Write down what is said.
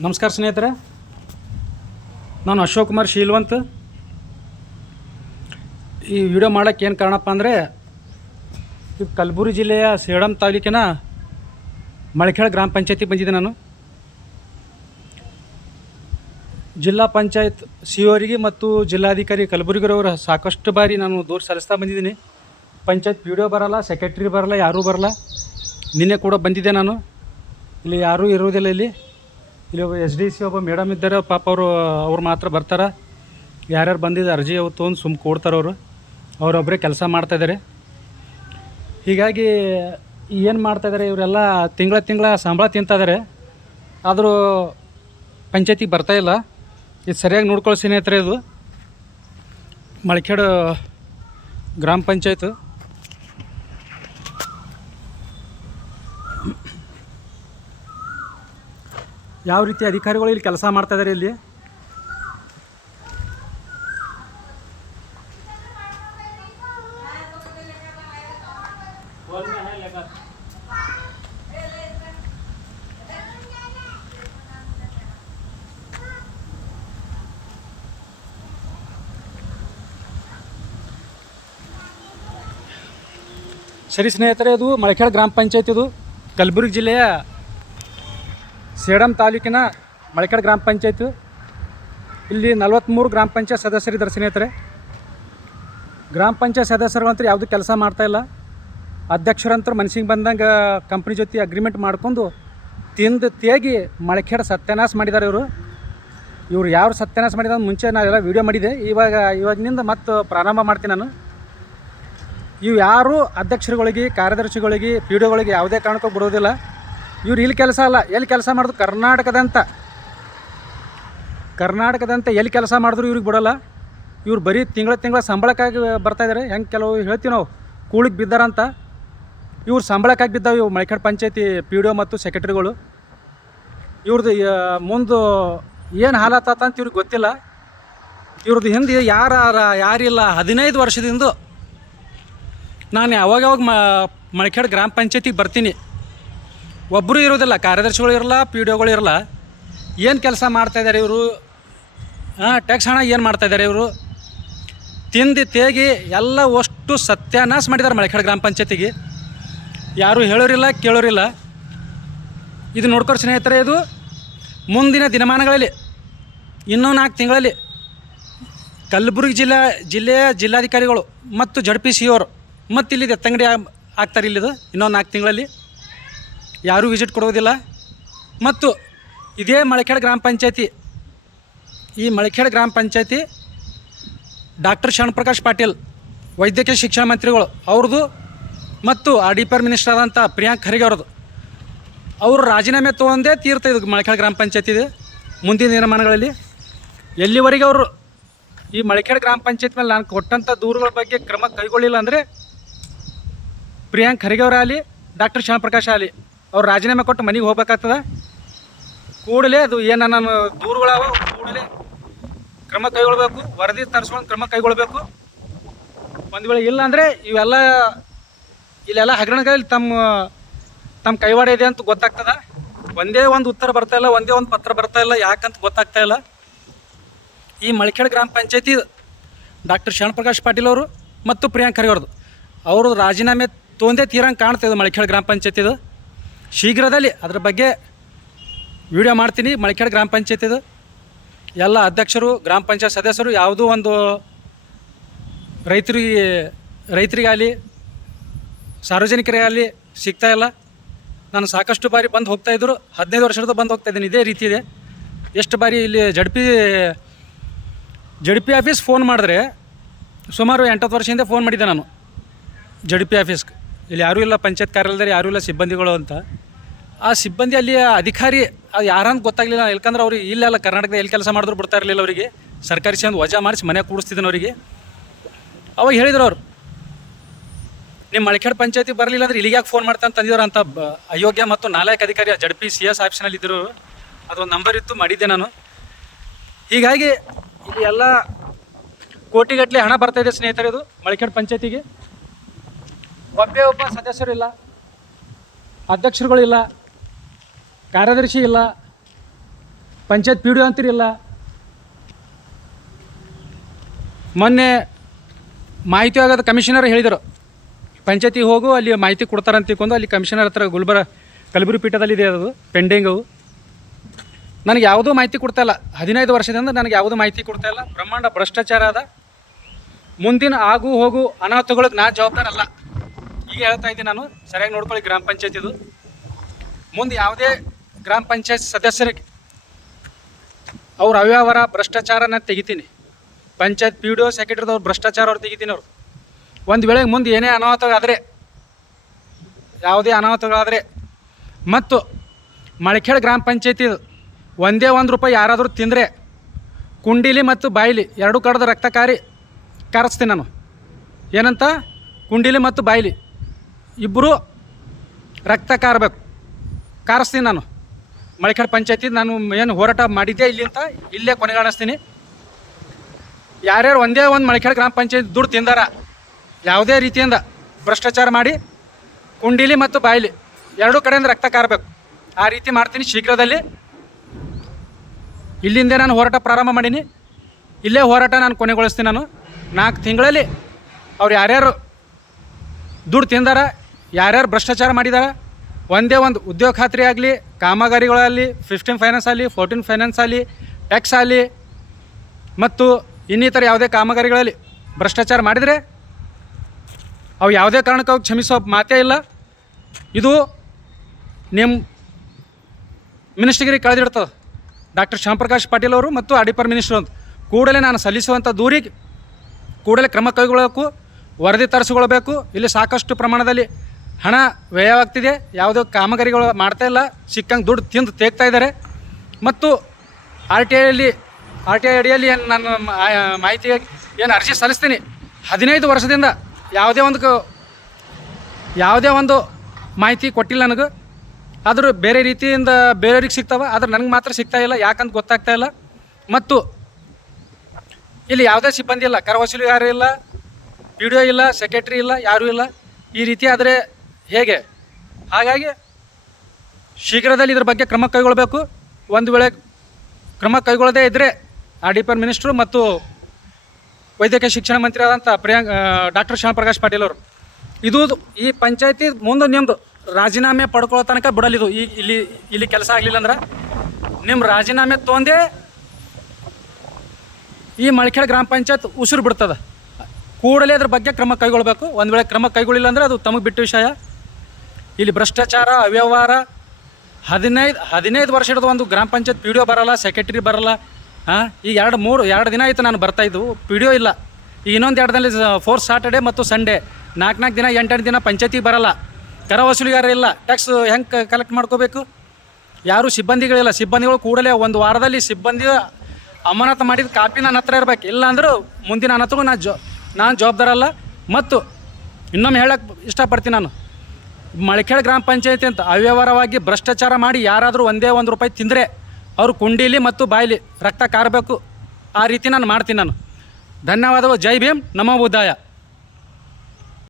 ನಮಸ್ಕಾರ ಸ್ನೇಹಿತರೆ, ನಾನು ಅಶೋಕ್ ಕುಮಾರ್ ಶೀಲ್ವಂತ್. ಈ ವಿಡಿಯೋ ಮಾಡೋಕ್ಕೆ ಏನು ಕಾರಣಪ್ಪ ಅಂದರೆ, ಇದು ಕಲಬುರಗಿ ಜಿಲ್ಲೆಯ ಸೇಡಂ ತಾಲೂಕಿನ ಮಳಖೇಡ ಗ್ರಾಮ ಪಂಚಾಯತಿ ಬಂದಿದ್ದೆ. ನಾನು ಜಿಲ್ಲಾ ಪಂಚಾಯತ್ ಸಿ ಅವರಿಗೆ ಮತ್ತು ಜಿಲ್ಲಾಧಿಕಾರಿ ಕಲಬುರಗಿರವರು ಸಾಕಷ್ಟು ಬಾರಿ ನಾನು ದೂರು ಸಲ್ಲಿಸ್ತಾ ಬಂದಿದ್ದೀನಿ. ಪಂಚಾಯತ್ ವಿಡಿಯೋ ಬರೋಲ್ಲ, ಸೆಕ್ರೆಟ್ರಿ ಬರೋಲ್ಲ, ಯಾರೂ ಬರೋಲ್ಲ. ನಿನ್ನೆ ಕೂಡ ಬಂದಿದ್ದೆ. ನಾನು ಇಲ್ಲಿ ಯಾರೂ ಇರೋದಿಲ್ಲ. ಇಲ್ಲಿ ಎಸ್ ಡಿ ಸಿ ಒಬ್ಬ ಮೇಡಮ್ ಇದ್ದಾರೆ, ಪಾಪ ಅವ್ರು ಮಾತ್ರ ಬರ್ತಾರೆ. ಯಾರ್ಯಾರು ಬಂದಿದ್ದು ಅರ್ಜಿ ಅವು ತೊಗೊಂಡು ಸುಮ್ಮ ಕೊಡ್ತಾರೆ. ಅವರೊಬ್ಬರೇ ಕೆಲಸ ಮಾಡ್ತಾಯಿದ್ದಾರೆ. ಹೀಗಾಗಿ ಏನು ಮಾಡ್ತಾಯಿದ್ದಾರೆ, ಇವರೆಲ್ಲ ತಿಂಗಳ ಸಂಬಳ ತಿಂತಿದ್ದಾರೆ. ಆದರೂ ಪಂಚಾಯತಿಗೆ ಬರ್ತಾಯಿಲ್ಲ. ಇದು ಸರಿಯಾಗಿ ನೋಡ್ಕೊಳ್ಳೋ ಸ್ನೇಹಿತರೆ. ಇದು ಮಳಖೇಡ ಗ್ರಾಮ ಪಂಚಾಯತ್. ಯಾವ ರೀತಿ ಅಧಿಕಾರಿಗಳು ಇಲ್ಲಿ ಕೆಲಸ ಮಾಡ್ತಾಯಿದ್ದಾರೆ. ಇಲ್ಲಿ ಸರಿ ಸ್ನೇಹಿತರೆ, ಇದು ಮಳಖೇಡ ಗ್ರಾಮ ಪಂಚಾಯತ್. ಇದು ಕಲಬುರಗಿ ಜಿಲ್ಲೆಯ ಸೇಡಂ ತಾಲೂಕಿನ ಮಳಖೇಡ ಗ್ರಾಮ ಪಂಚಾಯತ್. ಇಲ್ಲಿ 43 ಗ್ರಾಮ ಪಂಚಾಯತ್ ಸದಸ್ಯರಿದ್ದಾರೆ ಸ್ನೇಹಿತರೆ. ಗ್ರಾಮ ಪಂಚಾಯತ್ ಸದಸ್ಯರುಗಳಂತೂ ಯಾವುದೂ ಕೆಲಸ ಮಾಡ್ತಾಯಿಲ್ಲ. ಅಧ್ಯಕ್ಷರಂತೂ ಮನಸ್ಸಿಗೆ ಬಂದಂಗೆ ಕಂಪ್ನಿ ಜೊತೆ ಅಗ್ರಿಮೆಂಟ್ ಮಾಡ್ಕೊಂಡು ತಿಂದು ತೇಗಿ ಮಳಖೇಡ ಸತ್ಯಾನಾಶ ಮಾಡಿದ್ದಾರೆ. ಇವರು ಯಾರು ಸತ್ಯಾನಾಶ ಮಾಡಿದ ಮುಂಚೆ ನಾವೆಲ್ಲ ವೀಡಿಯೋ ಮಾಡಿದೆ. ಇವಾಗಿನಿಂದ ಮತ್ತೆ ಪ್ರಾರಂಭ ಮಾಡ್ತೀನಿ ನಾನು. ಇವು ಯಾರು ಅಧ್ಯಕ್ಷರುಗಳಿಗೆ, ಕಾರ್ಯದರ್ಶಿಗಳಿಗೆ, ಪಿ ಡಿ ಒಗಳಿಗೆ ಯಾವುದೇ ಕಾರಣಕ್ಕೂ ಬಿಡೋದಿಲ್ಲ. ಇವ್ರು ಇಲ್ಲಿ ಕೆಲಸ ಅಲ್ಲ, ಎಲ್ಲಿ ಕೆಲಸ ಮಾಡಿದ್ರು ಕರ್ನಾಟಕದಂತ ಎಲ್ಲಿ ಕೆಲಸ ಮಾಡಿದ್ರು ಇವ್ರಿಗೆ ಬಿಡೋಲ್ಲ. ಇವ್ರು ಬರೀ ತಿಂಗಳ ಸಂಬಳಕ್ಕಾಗಿ ಬರ್ತಾಯಿದ್ದಾರೆ. ಹೆಂಗೆ ಕೆಲವು ಹೇಳ್ತೀವಿ ನಾವು, ಕೂಳಿಗೆ ಬಿದ್ದಾರಂತ. ಇವ್ರು ಸಂಬಳಕ್ಕಾಗಿ ಬಿದ್ದಾವೆ ಇವು ಮಳಖೇಡ ಪಂಚಾಯತಿ ಪಿ ಡಿ ಒ ಮತ್ತು ಸೆಕ್ರೆಟ್ರಿಗಳು. ಇವ್ರದ್ದು ಮುಂದೆ ಏನು ಹಾಲತ್ತ ಅಂತ ಇವ್ರಿಗೆ ಗೊತ್ತಿಲ್ಲ. ಇವ್ರದ್ದು ಹಿಂದೆ ಯಾರಿಲ್ಲ. 15 ವರ್ಷದಿಂದ ನಾನು ಯಾವಾಗ ಮಳಖೇಡ ಗ್ರಾಮ ಪಂಚಾಯತಿಗೆ ಬರ್ತೀನಿ. ಒಬ್ಬರು ಇರೋದಿಲ್ಲ, ಕಾರ್ಯದರ್ಶಿಗಳು ಇರಲ್ಲ, ಪಿ ಡಿ ಒಗಳು ಇರಲ್ಲ. ಏನು ಕೆಲಸ ಮಾಡ್ತಾಯಿದ್ದಾರೆ ಇವರು? ಟ್ಯಾಕ್ಸ್ ಹಣ ಏನು ಮಾಡ್ತಾಯಿದ್ದಾರೆ ಇವರು? ತಿಂದು ತೇಗಿ ಎಲ್ಲ ಅಷ್ಟು ಸತ್ಯಾನಾಶ ಮಾಡಿದ್ದಾರೆ ಮಳಖೇಡ ಗ್ರಾಮ ಪಂಚಾಯತಿಗೆ. ಯಾರೂ ಹೇಳೋರಿಲ್ಲ, ಕೇಳೋರಿಲ್ಲ. ಇದು ನೋಡ್ಕೊರಿ ಸ್ನೇಹಿತರೆ. ಇದು ಮುಂದಿನ ದಿನಮಾನಗಳಲ್ಲಿ ಇನ್ನೂ 4 ತಿಂಗಳಲ್ಲಿ ಕಲಬುರಗಿ ಜಿಲ್ಲೆಯ ಜಿಲ್ಲಾಧಿಕಾರಿಗಳು ಮತ್ತು ZPC ಅವರು ಮತ್ತು ಇಲ್ಲಿ ಎತ್ತಂಗಡಿ ಆಗ್ತಾರೆ. ಇಲ್ಲಿದು ಇನ್ನೊಂದು 4 ತಿಂಗಳಲ್ಲಿ ಯಾರೂ ವಿಸಿಟ್ ಕೊಡೋದಿಲ್ಲ. ಮತ್ತು ಇದೇ ಮಳಖೇಡ ಗ್ರಾಮ ಪಂಚಾಯತಿ, ಈ ಮಳಖೇಡ ಗ್ರಾಮ ಪಂಚಾಯತಿ ಡಾಕ್ಟರ್ ಶರಣಪ್ರಕಾಶ್ ಪಾಟೀಲ್ ವೈದ್ಯಕೀಯ ಶಿಕ್ಷಣ ಮಂತ್ರಿಗಳು ಅವ್ರದ್ದು ಮತ್ತು RDPR ಮಿನಿಸ್ಟರ್ ಆದಂಥ ಪ್ರಿಯಾಂಕ್ ಖರ್ಗೆ ಅವ್ರದ್ದು, ಅವರು ರಾಜೀನಾಮೆ ತೊಗೊಂಡೇ ತೀರ್ತಾ ಇದು ಮಳಖೇಡ ಗ್ರಾಮ ಪಂಚಾಯತಿದೆ. ಮುಂದಿನ ದಿನಮಾನಗಳಲ್ಲಿ ಎಲ್ಲಿವರೆಗೆ ಅವರು ಈ ಮಳಖೇಡ ಗ್ರಾಮ ಪಂಚಾಯತ್ ಮೇಲೆ ನಾನು ಕೊಟ್ಟಂಥ ದೂರುಗಳ ಬಗ್ಗೆ ಕ್ರಮ ಕೈಗೊಳ್ಳಿಲ್ಲ ಅಂದರೆ ಪ್ರಿಯಾಂಕ್ ಖರ್ಗೆ ಅವರಾಗಲಿ, ಡಾಕ್ಟರ್ ಶರಣಪ್ರಕಾಶ್ ಆಗಲಿ ಅವ್ರು ರಾಜೀನಾಮೆ ಕೊಟ್ಟು ಮನೆಗೆ ಹೋಗ್ಬೇಕಾಗ್ತದೆ. ಕೂಡಲೇ ಅದು ಏನು ನಾನು ದೂರುಗಳವ ಕೂಡಲೇ ಕ್ರಮ ಕೈಗೊಳ್ಬೇಕು, ವರದಿ ತರಿಸ್ಕೊಂಡು ಕ್ರಮ ಕೈಗೊಳ್ಬೇಕು. ಒಂದು ವೇಳೆ ಇಲ್ಲ ಅಂದರೆ ಇಲ್ಲೆಲ್ಲ ಹಗರಣಗಳಲ್ಲಿ ತಮ್ಮ ಕೈವಾಡ ಇದೆ ಅಂತ ಗೊತ್ತಾಗ್ತದೆ. ಒಂದೇ ಒಂದು ಉತ್ತರ ಬರ್ತಾಯಿಲ್ಲ, ಒಂದೇ ಒಂದು ಪತ್ರ ಬರ್ತಾಯಿಲ್ಲ, ಯಾಕಂತ ಗೊತ್ತಾಗ್ತಾಯಿಲ್ಲ. ಈ ಮಳಖೇಡ ಗ್ರಾಮ ಪಂಚಾಯತಿ ಡಾಕ್ಟರ್ ಶರಣಪ್ರಕಾಶ್ ಪಾಟೀಲ್ ಅವರು ಮತ್ತು ಪ್ರಿಯಾಂಕ್ ಖರ್ಗೆ ಅವರು ರಾಜೀನಾಮೆ ತೊಂದೇ ತೀರಂಗೆ ಕಾಣ್ತಾಯಿದೆ ಮಳಖೇಡ ಗ್ರಾಮ ಪಂಚಾಯತಿದು. ಶೀಘ್ರದಲ್ಲಿ ಅದ್ರ ಬಗ್ಗೆ ವಿಡಿಯೋ ಮಾಡ್ತೀನಿ. ಮಳಖೇಡ ಗ್ರಾಮ ಪಂಚಾಯತಿದು ಎಲ್ಲ ಅಧ್ಯಕ್ಷರು, ಗ್ರಾಮ ಪಂಚಾಯತ್ ಸದಸ್ಯರು ಯಾವುದೋ ಒಂದು ರೈತರಿಗಾಗಲಿ ಸಾರ್ವಜನಿಕರಿಗಾಗಲಿ ಸಿಗ್ತಾಯಿಲ್ಲ. ನಾನು ಸಾಕಷ್ಟು ಬಾರಿ ಬಂದು ಹೋಗ್ತಾಯಿದ್ರು. 15 ವರ್ಷದ ಬಂದು ಹೋಗ್ತಾಯಿದ್ದೀನಿ. ಇದೇ ರೀತಿ ಇದೆ. ಎಷ್ಟು ಬಾರಿ ಇಲ್ಲಿ ಜಡ್ ಪಿ ಆಫೀಸ್ ಫೋನ್ ಮಾಡಿದ್ರೆ ಸುಮಾರು 8 ವರ್ಷದಿಂದ ಫೋನ್ ಮಾಡಿದ್ದೆ ನಾನು ZP ಆಫೀಸ್ಗೆ. ಇಲ್ಲಿ ಯಾರೂ ಇಲ್ಲ, ಪಂಚಾಯತ್ ಕಾರ್ಯಾಲಯದಲ್ಲಿ ಯಾರೂ ಇಲ್ಲ ಸಿಬ್ಬಂದಿಗಳು ಅಂತ. ಆ ಸಿಬ್ಬಂದಿ ಅಲ್ಲಿ ಅಧಿಕಾರಿ ಅದು ಯಾರಂತ ಗೊತ್ತಾಗಲಿಲ್ಲ. ಯಾಕಂದ್ರೆ ಅವ್ರಿಗೆ ಇಲ್ಲೆಲ್ಲ ಕರ್ನಾಟಕದ ಎಲ್ಲಿ ಕೆಲಸ ಮಾಡಿದ್ರು ಬಿಡ್ತಾ ಇರಲಿಲ್ಲ. ಅವರಿಗೆ ಸರ್ಕಾರಿ ಸೇವೆ ವಜಾ ಮಾಡಿಸಿ ಮನೆಗೆ ಕೂಡಿಸ್ತಿದ್ದಾನೆ ಅವರಿಗೆ. ಅವಾಗ ಹೇಳಿದ್ರು ಅವರು, ನಿಮ್ಮ ಮಳಖೇಡ ಪಂಚಾಯತಿಗೆ ಬರಲಿಲ್ಲ ಅಂದರೆ ಇಲ್ಲಿಗೆ ಯಾಕೆ ಫೋನ್ ಮಾಡ್ತಾ ತಂದಿದ್ರು ಅಂತ. ಅಯೋಗ್ಯ ಮತ್ತು ನಾಲಾಯಕ ಅಧಿಕಾರಿ ZP CS ಆಫೀಸ್ನಲ್ಲಿ ಇದ್ದರು. ಅದೊಂದು ನಂಬರ್ ಇತ್ತು, ಮಾಡಿದ್ದೆ ನಾನು. ಹೀಗಾಗಿ ಇಲ್ಲಿ ಎಲ್ಲ ಕೋಟಿಗಟ್ಟಲೆ ಹಣ ಬರ್ತಾಯಿದೆ ಸ್ನೇಹಿತರೆ. ಇದು ಮಳಖೇಡ ಪಂಚಾಯತಿಗೆ ಒಬ್ಬ ಸದಸ್ಯರಿಲ್ಲ, ಅಧ್ಯಕ್ಷರುಗಳಿಲ್ಲ, ಕಾರ್ಯದರ್ಶಿ ಇಲ್ಲ, ಪಂಚಾಯತ್ ಪಿ ಡಿ ಒ ಅಂತೀರಿಲ್ಲ. ಮೊನ್ನೆ ಮಾಹಿತಿ ಆಗೋದು ಕಮಿಷನರ್ ಹೇಳಿದರು, ಪಂಚಾಯತಿಗೆ ಹೋಗು ಅಲ್ಲಿ ಮಾಹಿತಿ ಕೊಡ್ತಾರಂತ ತಿಳ್ಕೊಂಡು ಅಲ್ಲಿ ಕಮಿಷನರ್ ಹತ್ರ ಕಲಬುರಗಿ ಪೀಠದಲ್ಲಿದೆ ಅದು ಪೆಂಡಿಂಗು. ನನಗೆ ಯಾವುದೂ ಮಾಹಿತಿ ಕೊಡ್ತಾಯಿಲ್ಲ. 15 ವರ್ಷದಿಂದ ನನಗೆ ಯಾವುದೂ ಮಾಹಿತಿ ಕೊಡ್ತಾಯಿಲ್ಲ. ಬ್ರಹ್ಮಾಂಡ ಭ್ರಷ್ಟಾಚಾರ ಅದ. ಮುಂದಿನ ಆಗು ಹೋಗು ಅನಾಹುತಗಳಿಗೆ ನಾ ಜವಾಬ್ದಾರ ಅಲ್ಲ. ಈಗ ಹೇಳ್ತಾ ಇದ್ದೀನಿ ನಾನು, ಸರಿಯಾಗಿ ನೋಡ್ಕೊಳ್ಳಿ ಗ್ರಾಮ ಪಂಚಾಯತಿದು. ಮುಂದೆ ಯಾವುದೇ ಗ್ರಾಮ ಪಂಚಾಯತ್ ಸದಸ್ಯರಿಗೆ ಅವ್ರ ಅವ್ಯವಹಾರ ಭ್ರಷ್ಟಾಚಾರ ನಾನು ತೆಗಿತೀನಿ. ಪಂಚಾಯತ್ ಪಿ ಡಿ ಒ ಸೆಕ್ರೆಟರಿದವ್ರು ಭ್ರಷ್ಟಾಚಾರ ಅವ್ರು ತೆಗಿತೀನಿ. ಅವರು ಒಂದು ವೇಳೆ ಮುಂದೆ ಏನೇ ಅನಾಹುತಗಳಾದರೆ, ಯಾವುದೇ ಅನಾಹುತಗಳಾದರೆ ಮತ್ತು ಮಳಖೇಡ್ ಗ್ರಾಮ ಪಂಚಾಯತಿ ಒಂದೇ ₹1 ಯಾರಾದರೂ ತಿಂದರೆ ಕುಂಡಿಲಿ ಮತ್ತು ಬಾಯಿಲಿ ಎರಡೂ ಕಡ್ದು ರಕ್ತ ಕಾರಿಸ್ತೀನಿ ನಾನು. ಏನಂತ? ಕುಂಡಿಲಿ ಮತ್ತು ಬಾಯಿಲಿ ಇಬ್ಬರು ರಕ್ತ ಕಾರಿಸ್ತೀನಿ ನಾನು. ಮಳಖೇಡ್ ಪಂಚಾಯತಿ ನಾನು ಏನು ಹೋರಾಟ ಮಾಡಿದ್ದೆ ಇಲ್ಲಿ ಅಂತ ಇಲ್ಲೇ ಕೊನೆಗಾಣಿಸ್ತೀನಿ. ಯಾರ್ಯಾರು ಒಂದೇ ಒಂದು ಮಳಖೇಡ್ ಗ್ರಾಮ ಪಂಚಾಯತ್ ದುಡ್ಡು ತಿಂದಾರ, ಯಾವುದೇ ರೀತಿಯಿಂದ ಭ್ರಷ್ಟಾಚಾರ ಮಾಡಿ ಕುಂಡಿಲಿ ಮತ್ತು ಬಾಯಿಲಿ ಎರಡೂ ಕಡೆಯಿಂದ ರಕ್ತ ಕಾರಬೇಕು, ಆ ರೀತಿ ಮಾಡ್ತೀನಿ ಶೀಘ್ರದಲ್ಲಿ. ಇಲ್ಲಿಂದೇ ನಾನು ಹೋರಾಟ ಪ್ರಾರಂಭ ಮಾಡೀನಿ. ಇಲ್ಲೇ ಹೋರಾಟ ನಾನು ಕೊನೆಗೊಳಿಸ್ತೀನಿ. ನಾನು 4 ತಿಂಗಳಲ್ಲಿ ಅವ್ರು ಯಾರ್ಯಾರು ದುಡ್ಡು ತಿಂದಾರ, ಯಾರ್ಯಾರು ಭ್ರಷ್ಟಾಚಾರ ಮಾಡಿದಾರ, ಒಂದೇ ಒಂದು ಉದ್ಯೋಗ ಖಾತ್ರಿ ಆಗಲಿ, ಕಾಮಗಾರಿಗಳಲ್ಲಿ 15 ಫೈನಾನ್ಸ್ ಆಗಲಿ, 14 ಫೈನಾನ್ಸ್ ಆಗಲಿ, ಟ್ಯಾಕ್ಸ್ ಆಗಲಿ ಮತ್ತು ಇನ್ನಿತರ ಯಾವುದೇ ಕಾಮಗಾರಿಗಳಲ್ಲಿ ಭ್ರಷ್ಟಾಚಾರ ಮಾಡಿದರೆ ಅವು ಯಾವುದೇ ಕಾರಣಕ್ಕೆ ಅವ್ರು ಕ್ಷಮಿಸೋ ಮಾತೇ ಇಲ್ಲ. ಇದು ನಿಮ್ಮ ಮಿನಿಸ್ಟ್ರಿಗೆ ಕಳೆದಿಡ್ತದೆ. ಡಾಕ್ಟರ್ ಶ್ಯಾಮಪ್ರಕಾಶ್ ಪಾಟೀಲ್ ಅವರು ಮತ್ತು ಅಡಿಪರ್ ಮಿನಿಸ್ಟ್ರು ಅಂತ ಕೂಡಲೇ ನಾನು ಸಲ್ಲಿಸುವಂಥ ದೂರಿಗೆ ಕೂಡಲೇ ಕ್ರಮ ಕೈಗೊಳ್ಳಬೇಕು, ವರದಿ ತರಿಸಿಕೊಳ್ಬೇಕು. ಇಲ್ಲಿ ಸಾಕಷ್ಟು ಪ್ರಮಾಣದಲ್ಲಿ ಹಣ ವ್ಯಯವಾಗ್ತಿದೆ, ಯಾವುದೇ ಕಾಮಗಾರಿಗಳು ಮಾಡ್ತಾಯಿಲ್ಲ, ಸಿಕ್ಕಂಗೆ ದುಡ್ಡು ತಿಂದು ತೇಗ್ತಾ ಇದ್ದಾರೆ. ಮತ್ತು ಆರ್ ಟಿ ಐ ಅಡಿಯಲ್ಲಿ ಏನು ನಾನು ಮಾಹಿತಿ ಏನು ಅರ್ಜಿ ಸಲ್ಲಿಸ್ತೀನಿ. 15 ವರ್ಷದಿಂದ ಯಾವುದೇ ಒಂದು ಮಾಹಿತಿ ಕೊಟ್ಟಿಲ್ಲ ನನಗೆ. ಆದರೂ ಬೇರೆ ರೀತಿಯಿಂದ ಬೇರೆಯವ್ರಿಗೆ ಸಿಗ್ತಾವೆ, ಆದ್ರೆ ನನಗೆ ಮಾತ್ರ ಸಿಗ್ತಾಯಿಲ್ಲ. ಯಾಕಂತ ಗೊತ್ತಾಗ್ತಾಯಿಲ್ಲ. ಮತ್ತು ಇಲ್ಲಿ ಯಾವುದೇ ಸಿಬ್ಬಂದಿ ಇಲ್ಲ, ಕರ ವಸೂಲಿಗಾರ ಇಲ್ಲ, ಪಿ ಡಿ ಒ ಇಲ್ಲ, ಸೆಕ್ರೆಟ್ರಿ ಇಲ್ಲ, ಯಾರೂ ಇಲ್ಲ. ಈ ರೀತಿ ಆದರೆ ಹೇಗೆ? ಹಾಗಾಗಿ ಶೀಘ್ರದಲ್ಲಿ ಇದ್ರ ಬಗ್ಗೆ ಕ್ರಮ ಕೈಗೊಳ್ಳಬೇಕು. ಒಂದು ವೇಳೆ ಕ್ರಮ ಕೈಗೊಳ್ಳದೇ ಇದ್ದರೆ ಅಡಿಪರ್ ಮಿನಿಸ್ಟ್ರು ಮತ್ತು ವೈದ್ಯಕೀಯ ಶಿಕ್ಷಣ ಮಂತ್ರಿ ಆದಂಥ ಡಾಕ್ಟರ್ ಶ್ಯಾಮಪ್ರಕಾಶ್ ಪಾಟೀಲ್ ಅವರು ಈ ಪಂಚಾಯತಿ ಮುಂದೆ ನಿಮ್ಮದು ರಾಜೀನಾಮೆ ಪಡ್ಕೊಳ್ಳೋ ತನಕ ಬಿಡಲಿದು. ಇಲ್ಲಿ ಕೆಲಸ ಆಗಲಿಲ್ಲ ಅಂದ್ರೆ ನಿಮ್ಮ ರಾಜೀನಾಮೆ ತೊಗೊಂಡೇ ಈ ಮಳಖೇಡ್ ಗ್ರಾಮ ಪಂಚಾಯತ್ ಉಸಿರು ಬಿಡ್ತದೆ. ಕೂಡಲೇ ಅದ್ರ ಬಗ್ಗೆ ಕ್ರಮ ಕೈಗೊಳ್ಳಬೇಕು. ಒಂದು ವೇಳೆ ಕ್ರಮ ಕೈಗೊಳ್ಳಿಲ್ಲ ಅಂದರೆ ಅದು ತಮಗೆ ಬಿಟ್ಟ ವಿಷಯ. ಇಲ್ಲಿ ಭ್ರಷ್ಟಾಚಾರ, ಅವ್ಯವಹಾರ 15 ವರ್ಷ ಹಿಡಿದು ಒಂದು ಗ್ರಾಮ ಪಂಚಾಯತ್ ಪಿ ಡಿ ಒ ಬರೋಲ್ಲ, ಸೆಕ್ರೆಟರಿ ಬರೋಲ್ಲ. ಈಗ 2 ದಿನ ಆಯಿತು ನಾನು ಬರ್ತಾಯಿದ್ದು, ಪಿ ಡಿ ಒ ಇಲ್ಲ. ಈಗ ಇನ್ನೊಂದು 2 ದಿನದಲ್ಲಿ 4th ಸಾಟರ್ಡೆ ಮತ್ತು ಸಂಡೇ 4 ದಿನ 8 ದಿನ ಪಂಚಾಯತಿಗೆ ಬರೋಲ್ಲ. ಕರ ವಸೂಲಿಗಾರ ಇಲ್ಲ, ಟ್ಯಾಕ್ಸ್ ಹೆಂಗೆ ಕಲೆಕ್ಟ್ ಮಾಡ್ಕೋಬೇಕು? ಯಾರೂ ಸಿಬ್ಬಂದಿಗಳಿಲ್ಲ. ಸಿಬ್ಬಂದಿಗಳು ಕೂಡಲೇ 1 ವಾರದಲ್ಲಿ ಸಿಬ್ಬಂದಿ ಅಮಾನತು ಮಾಡಿದ ಕಾಪಿ ನನ್ನ ಹತ್ರ ಇರಬೇಕು. ಇಲ್ಲ ಅಂದ್ರೆ ಮುಂದಿನ ಅನಾಹುತಗೂ ನಾನು ಜವಾಬ್ದಾರಲ್ಲ. ಮತ್ತು ಇನ್ನೊಮ್ಮೆ ಹೇಳಕ್ಕೆ ಇಷ್ಟಪಡ್ತೀನಿ, ನಾನು ಮಳಖೇಡ್ ಗ್ರಾಮ ಪಂಚಾಯತಿ ಅಂತ ಅವ್ಯವಹಾರವಾಗಿ ಭ್ರಷ್ಟಾಚಾರ ಮಾಡಿ ಯಾರಾದರೂ ಒಂದೇ ₹1 ತಿಂದರೆ ಅವರು ಕುಂಡೀಲಿ ಮತ್ತು ಬಾಯಿಲಿ ರಕ್ತ ಕಾರಬೇಕು. ಆ ರೀತಿ ನಾನು ಮಾಡ್ತೀನಿ ನಾನು. ಧನ್ಯವಾದಗಳು. ಜೈ ಭೀಮ್, ನಮೋ ಬುದ್ಧಾಯ.